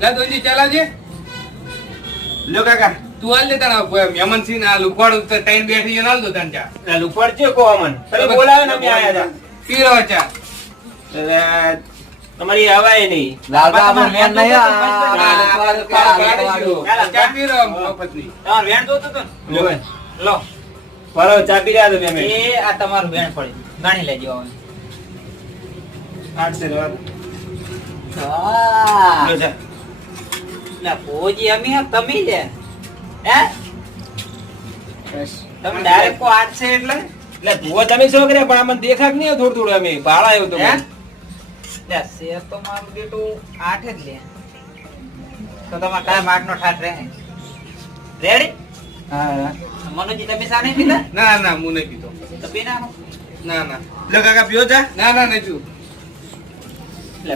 લા દોજી ચલાવજે. લ્યો કાકા તું હાલ દે તારા મહેમાન સિંહ આ લુકવાડ ઉપર ટાઈમ બેઠી હાલ દો તને ચા. લુકવાડ છે કો અમન તમે બોલાવે ને અમે આયા હતા. પીરો ચા. તમારી હવાય નહીં. લાલબા આપણે મેન નહીં ચા પીરો મફતની. તમાર વેણ જોતો તો લો લો બરો ચા પી રહ્યા તમે એ આ તમારું વેણ પડી ગાણી લેજો હવે 8 લો હા ચા ના પોજી અમે તમે લે હે તમે ડાયરેક્ટ કો 8 છે એટલે એટલે જુઓ તમે શું કર્યા પણ અમને દેખાક નહીં થોડું થોડું અમે ભાડા આવ્યું તો હે લે શેર તો મારું બેટું 8 જ લે તો તમાર કાય 8 નો ઠાઠ રહે રેડી હા મનોજી તમે સાને પીધા ના ના હું નહીં પીતો. તો પી નાખો ના ના લો કાકા પીઓ ચા ના ના નહીં પીવું. એટલે